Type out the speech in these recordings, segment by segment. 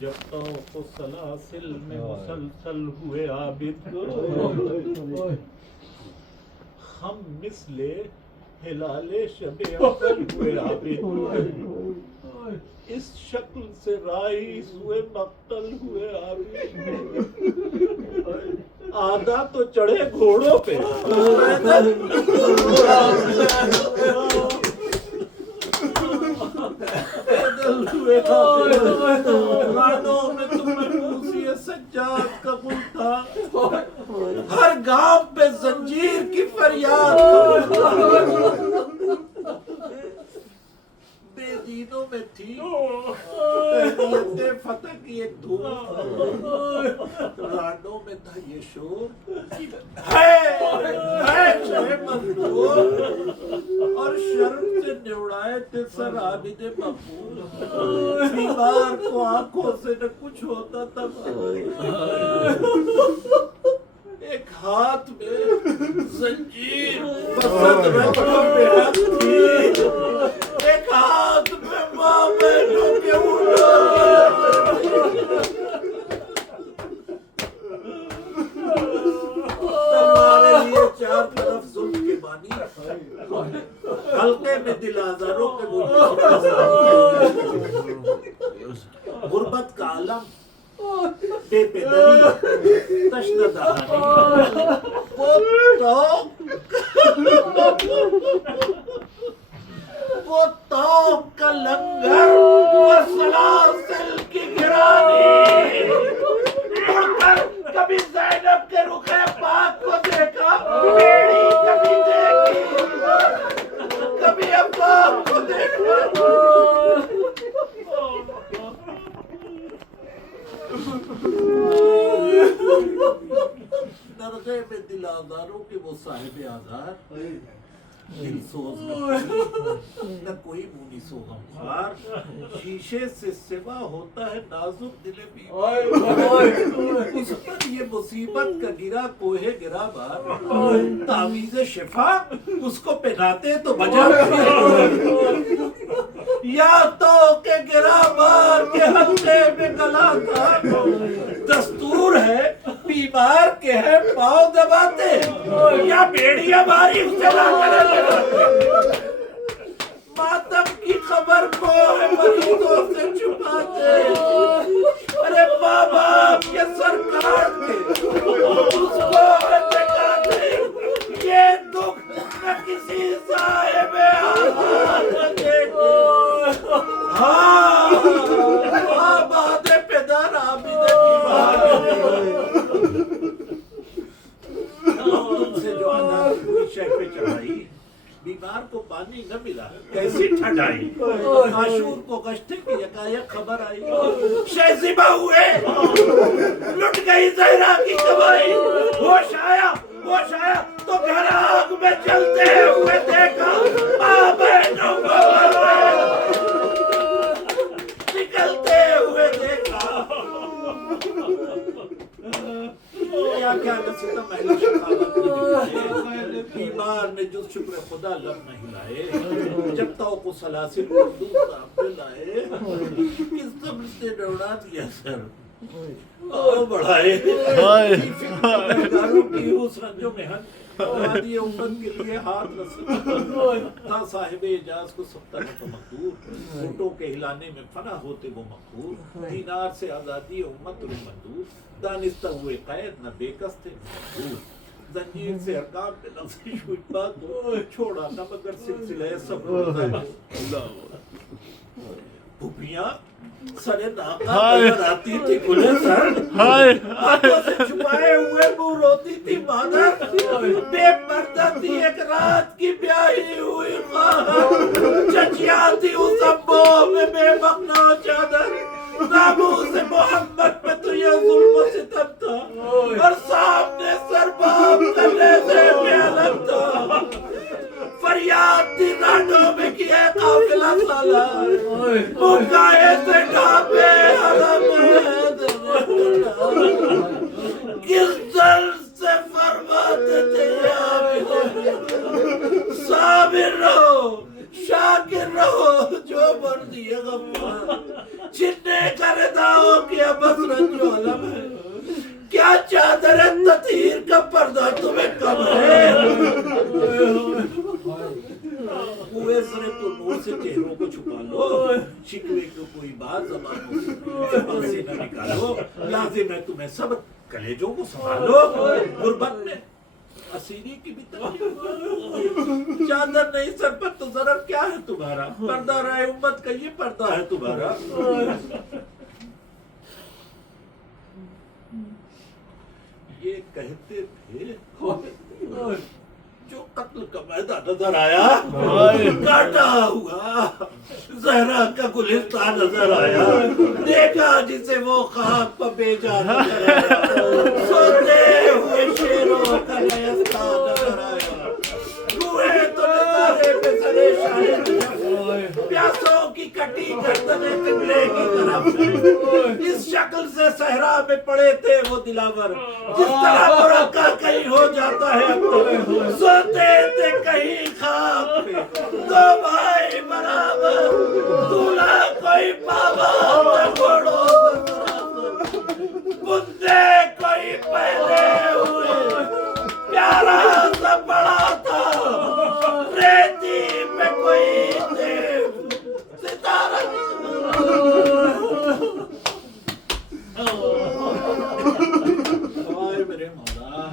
جب طوق و سلاسل میں مسلسل ہوئے عابد ہم مثل ہلال شب اول ہوئے عابد اس شکل سے رائس ہوئے مقتل ہوئے عابد آدھا تو چڑھے گھوڑوں پہ رانوں میں تمہیں موسی سجاد کا گل تھا ہر گاؤں پہ زنجیر کی فریاد بے دینوں میں تھی تحریت فتح کی ایک دھوم رانوں میں تھا یہ شور ہے مزدور اور شرم سے نوڑائے تھے سر عابد مقبول بیمار کو آنکھوں سے نہ کچھ ہوتا تھا ایک ہاتھ میں زنجیر بسط رکھوں پہ حق تھی ایک ہاتھ میں ماں بہنوں کے تمہارے لیے چار طرف ظلم کے بانی حلقے میں دل آزاروں کے غربت کا عالم بے پدری تشنہ دہانی وہ توق کا لنگر وہ سلاسل کی گرانی مڑ کر کبھی زینب کے رخ پاک کو دیکھا بیڑی کبھی دیکھی کبھی عباس کو دیکھا نرغے میں دل آزاروں کے وہ صاحب آزار دل سوز نہ کوئی مونی سو غمخوار شیشے سے سوا ہوتا ہے نازک دل بیمار اس پر یہ مصیبت کا گرا کوہ گرا بار تعویذ شفا اس کو پہناتے تو بجا یا تو کہ گرا بار کے حلقے میں گلا تھا دستور ہے بیمار کے ہے پاؤں دباتے یا بیڑی ہماری اسے لا کرے ماتم کی خبر کو ہے مریضوں سے چھپاتے ارے بابا کے سر کاٹتے اس کو ہے ٹکاتے یہ دکھ نہ کسی صاحب آزاد دیکھو ہاں آباد پدر عابد کی بات تم سے جو آزاد ہوئی شہ پہ چڑھائی بیمار کو پانی نہ ملا کیسی ٹھنڈ آئی عاشور کو گشتے کی یکایک خبر آئی شہزیبہ ہوئے لٹ گئی زہرا کی کمائی ہوش آیا تو گھر آگ میں جلتے ہوئے دیکھا ماں بہنوں کو نکلتے ہوئے دیکھا کیا ستم اہل شقاوت نے دکھائے بیمار نے جز شکر خدا لب نہیں لائے جب توق و سلاسل اردو سامنے لائے کس صبر سے ڈوڑا دیا سر او بڑھائے فکروں کی اس رنجو میں وادی امت کے لیے ہاتھ رسل تھا صاحب اجاز کو سلطنت مقدور اونٹوں کے ہلانے میں فنا ہوتے وہ مقبول دینار سے آزادی امت رو مندور دانستہ ہوئے قید نہ بے کس تھے مقبول زنجیر سے حکام پہ لفظش ہوئی بات چھوڑا نہ مگر سلسلہ صبر بھوپیاں سر ناقہ نظر آتی تھی گلے سر آنکھوں سے چھپائے ہوئے منہ روتی تھی مادر بے پردہ تھی ایک رات کی بیاہی ہوئی خواہر چچیاں تھی اس ابو میں بے مقنا چادر ناموس محمد پہ تو یہ ظلم و ستم تھا اور سامنے سر باپ کرنے سے بیالت تھا فریاد تھی رانوں میں کیے قافلہ سالا مکائے سے ڈھابے حرم کس در سے فرماتے تھے صابر رہو شان فاکر رہو جو مرضی ہے غفار چنے کر داؤ کیا مسرت جو علم ہے کیا چادر تطہیر کا پردہ تمہیں کم ہے ہوئے سرے تو نور سے چہروں کو چھپا لو شکوے کو کوئی بات زبانوں سے نہ نکالو لازم ہے تمہیں سب کلیجوں کو سنبھالو غربت میں اسیری کی بھی تکلیف چادر نہیں سر پر تو ضرر کیا ہے تمہارا پردہ رائے امت کا یہ پردہ ہے تمہارا یہ کہتے تھے جو قتل کا میدان نظر آیا کاٹا ہوا زہرا کا گلستان نظر آیا دیکھا جسے وہ خاک پر بیجا نظر آیا سوتے ہوئے شیروں کا نیستان نظر آیا روئے تو نظارے پہ سرے شاہد پیاسوں کی کٹی گردنیں قبلے کی طرف اس شکل سے صحرا میں پڑے تھے وہ دلاور جس طرح مرکہ کہیں ہو جاتا ہے سوتے تھے کہیں خاک پہ دو بھائی برابر دولہا کوئی بابا گھوڑوں بندے کوئی پہلے ہوئے پیارا سا بڑا تھا ریتی میں کوئی دیو ستارہ آئے میرے مولا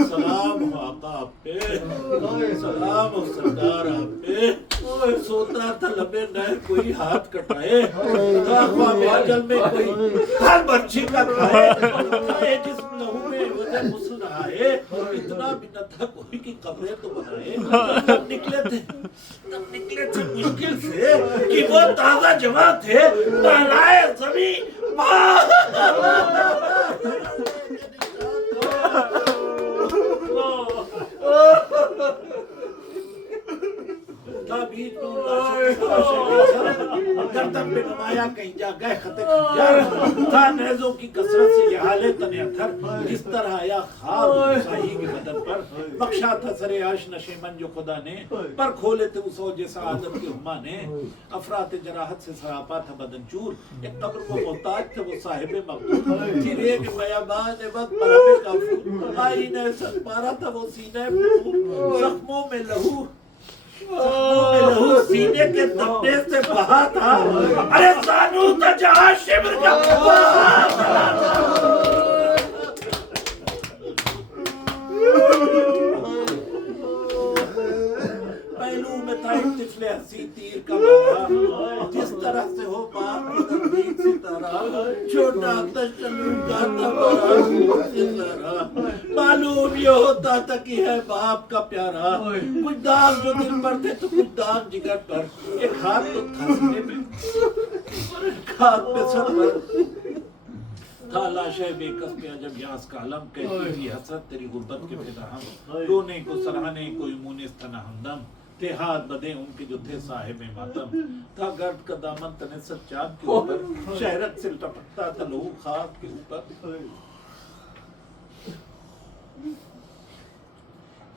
سلام ہو آقا آپ پہ سلام ہو سردار آپ پہ سوتا تھا لبے نہر کوئی ہاتھ کٹائے خواب آجل میں کوئی ہر برچی کا کھائے جسم لہو میں وجہ مسل رہا ہے اتنا بھی نہ تھا کوئی کی قبریں تو بنائے تب نکلے تھے مشکل سے کہ وہ تازہ جمع تھے پہلائے زمین بیچ گردن پہ نمایا کہیں جا گئے خطے تھا نیزوں کی کثرت سے یہ حالے تن اتھر جس طرح آیا خواب ساہی کے بدن پر بخشا تھا سرے عرش نشیمن جو خدا نے پر کھولے تھے اس اوج سعادت کے ہما نے افرات جراحت سے سراپا تھا بدن چور ایک قبر کو محتاج تھے وہ صاحب مقدور پھر ایک بیابان وقت مرہم کافور آئینہ ست مارا تھا وہ سینہ زخموں میں لہو سینے کے دبنے سے بہا تھا ارے زانو تھا جہاں شبر کا پہلو میں تھا ایک طفل حسی تیر کا مارا جس طرح سے ہو باپ کی تردید ستارہ چھوٹا تشنو کا تبارا معلوم یہ ہوتا تھا کہ ہے باپ کا پیارا کچھ داغ جو دل پر تھے تو کچھ داغ جگر پر ایک ہاتھ تو تھا سنے میں اور ایک ہاتھ پہ سر پر تھا لاشے بے کس پہ عجب یاس کا علم کہتی تھی حسرت تیری غربت کے پیدا ہم رونے کو سرہانے کوئی مونس تھا نہ ہمدم تھے ہاتھ بدے ان کے جو تھے صاحب ماتم تھا گرد کا دامن تنے سچاب کے اوپر شہرت سے لٹپٹتا تھا لہو خاک کے اوپر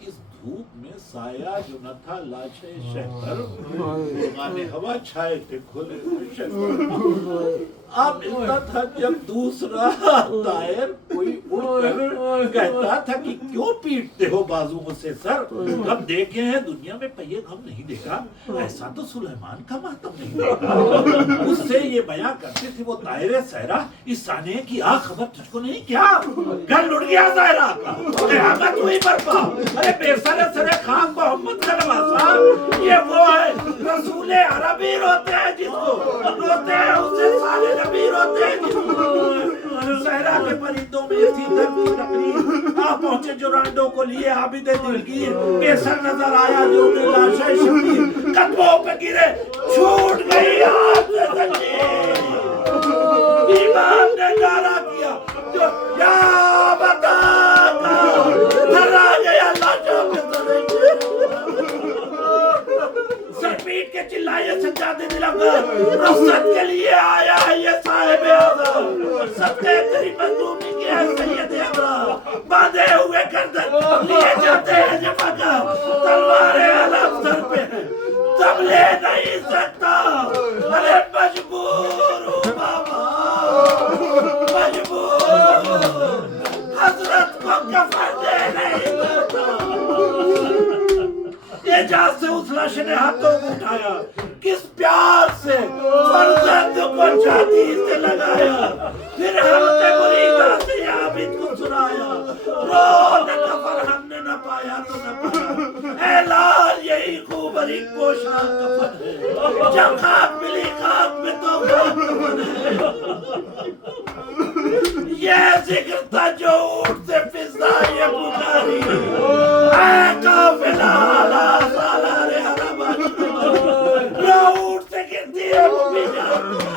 اس دھوپ میں سایہ جو نہ تھا لاشے شہر مانے ہوا چھائے تھے کھولے شہر اب ملتا تھا جب دوسرا دائر کوئی اڑ کر کہتا تھا کہ کیوں پیٹتے ہو بازوؤں سے سر ہم دیکھے ہیں دنیا میں پہیے غم نہیں دیکھا ایسا تو سلیمان کا ماتم نہیں دیکھا اس سے یہ بیاں کرتے تھے وہ طائر سہرا اس سانے کی خبر تجھ کو نہیں کیا گھر لڑ گیا زہرا کا قیامت ہوئی برپا ارے بے سر سرے خان محمد کا نواسا یہ وہ ہے رسول عربی روتے ہیں جس کو روتے ہیں اسے سالے نبی روتے ہیں جس کو صحرا کے پرندوں میں تھی دم کی تقریر آپ پہنچے جو رانڈوں کو لیے عابد دلگیر بے سر نظر آیا جو انہیں لاشیں شبیر قدموں پہ گرے چھوٹ گئی ہاتھ سے زنجیر امام نے نعرہ کیا جو یا بتا دھرا گیا لاشوں پہ پیٹ کے چلائے سجادے دلنگر رخصت کے لیے آیا ہے یہ صاحب اعظم صدقے تیری مظلومی کی ہے سید ابرا باندھے ہوئے گردن لیے جاتے ہیں جفا کا نہیں کرتا. اعجاز سے اس لاش نے ہاتھوں کو اٹھایا, کس پیار سے فرزند کو چھاتی سے لگایا, پھر حلقے مریدہ سے عابد کو سنایا, رونے کفن ہم نے نہ پایا تو نہ پایا, اے لال یہی خوبری پوشاک کفن ہے, جب خاک ملی خاک میں تو خاک کفن ہے. یہ ذکر تھا جو اونٹ سے فضائے پکاری, اے قافلہ آلہ سالار حرم اجتماع, اونٹ سے گرتی ہے وہ بھی جاتی ہے,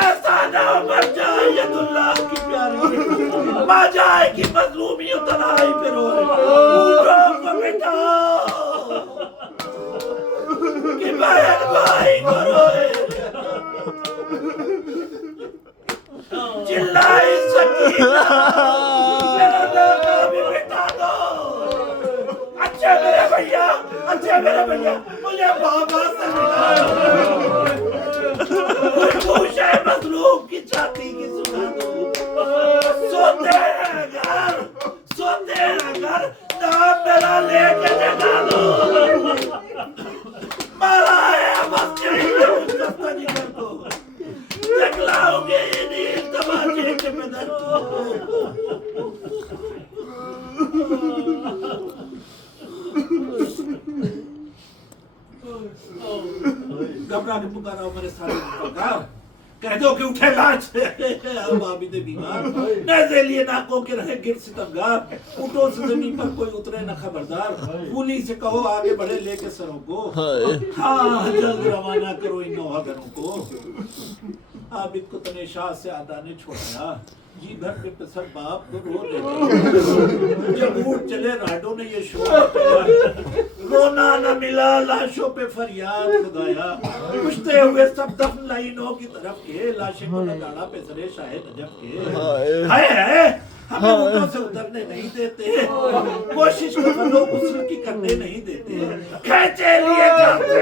ایسا نہ مر جائے ید اللہ کی پیاری, ماں جائے کی مظلومی و تنہائی پہ روئے, اونٹوں کو مٹاؤ کہ بہن بھائی کو روئے. چلائی سکینہ میرا ناکہ بھی مٹا دو. اچھا میرے بھیا, اچھا میرے بھیا, مجھے بابا سے ملا, کوئی پوچھے مظلوم کی چھاتی کی سنا دو. سوتے ہیں گھر, سوتے ہیں گھر, نام میرا لے کے جگا دو. مارا ہے مسجد میں مجھتا نہیں کر دو, دکھلاؤں گے یہ نیل تماچے کے بدر کو. گھبرا کے پکارا میرے سارے پکار, کہہ دو کہ اٹھے لاش اب عابد بیمار, نیزے لیے ناکوں کے رہے گر ستمگار, اٹھو سے زمین پر کوئی اترے نہ خبردار, پولی سے کہو آگے بڑھے لے کے سروں کو, ہاں جلد روانہ کرو ان نوحگنوں کو. عابد کو تنیشاہ سے آدھا نے چھوڑایا, جی بھر کے پسر باپ کو رو دیتے. جب اونٹ چلے راڈوں نے یہ شور کیا, رونا نہ ملا لاشوں پہ فریاد خدایا, پوچھتے ہوئے سب دفن لائنوں کی طرف کے, لاشیں کو لگاڑا پہ سرے شاہ نجف کے. ہائے ہمیں اونٹوں سے اترنے نہیں دیتے, کوشش کرو غسل کی کرنے نہیں دیتے, کھینچے لیے جاتے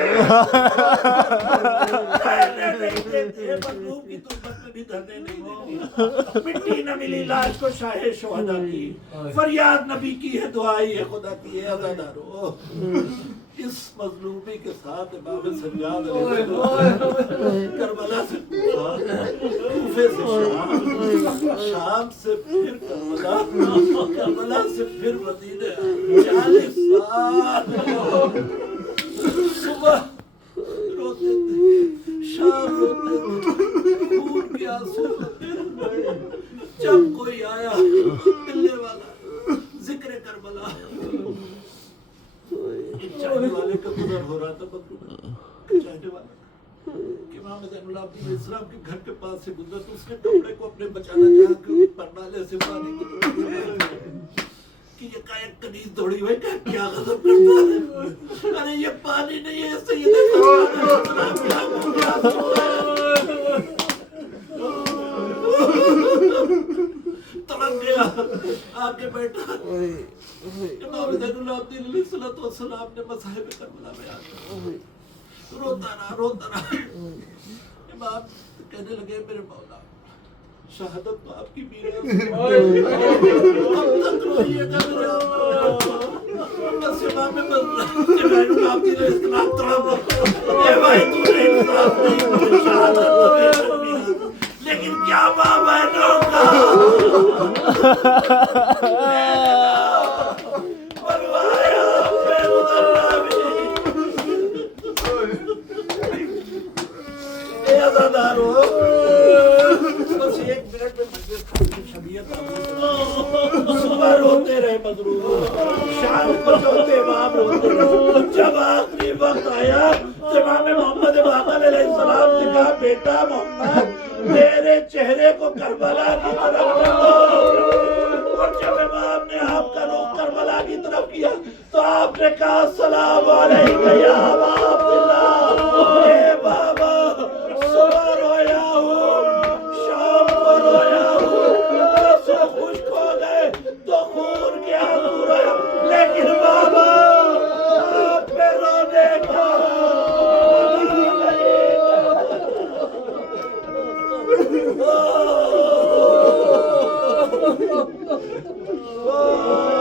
کھیلنے نہیں دیتے, مظلوم کی تربت میں بھی دھرنے نہیں دیتے. مٹی نہ ملی لاش کو شاہ شہداء کی, فریاد نبی کی ہے دعائی ہے خدا کی ہے عزادارو. اس مظلومی کے ساتھ امام سجاد علیہ السلام کربلا سے کوفے سے شام, شام سے پھر کربلا, کربلا سے پھر مدینہ, 40 سال صبح روتے تھے, شام روتے تھے, خون کے آنسو روتے. جب کوئی آیا ملنے والا ذکر کربلا, چاہنے والے کا گزر ہو رہا تھا, چاہنے والا کہ امام زین العابدین علیہ السلام کے گھر کے پاس سے گزر تو اس نے کپڑے کو اپنے بچانا چاہا کہ پرنالے سے پانی کو کہ یہ کائک کنیز دوڑی ہوئے کہ کیا غضب کرتا ہے, ارے یہ پانی نہیں ہے سید سلام کیا تڑپ گیا, آکے بیٹھا. امام زین العابدین علیہ السلام نے مصاحب کربلا میں آکے روتا رہا. امام کہنے لگے میرے مولا, شہادت تو آپ کی میراث اب تک روئیے گا میرے آقا. بس امام زین العابدین علیہ السلام تڑپ, اے بھائی تو نے انصاف نہیں مجھے شہادت تو میرے میراث, لیکن کیا ماں بہنوں کا بنوایا بے مدرہ بھی. اے عزادارو, بس ایک منٹ میں مجھے شبیت صبح روتے رہے مظلوم, شام کو روتے امام روتے رہے. جب آخری وقت آیا تو امام محمد باقر علیہ السلام نے کہا بیٹا محمد میرے چہرے کو کربلا کی طرف کرو. اور جب امام نے آپ کا رخ کربلا کی طرف کیا تو آپ نے کہا السلام علیکم یا ابا عبداللہ. اے بابا صبح رویا ہوں, شام کو رویا ہوں, آنسو خشک ہو گئے تو خون کے آنسو رویا, لیکن بابا آپ پہ رونے کا Oh.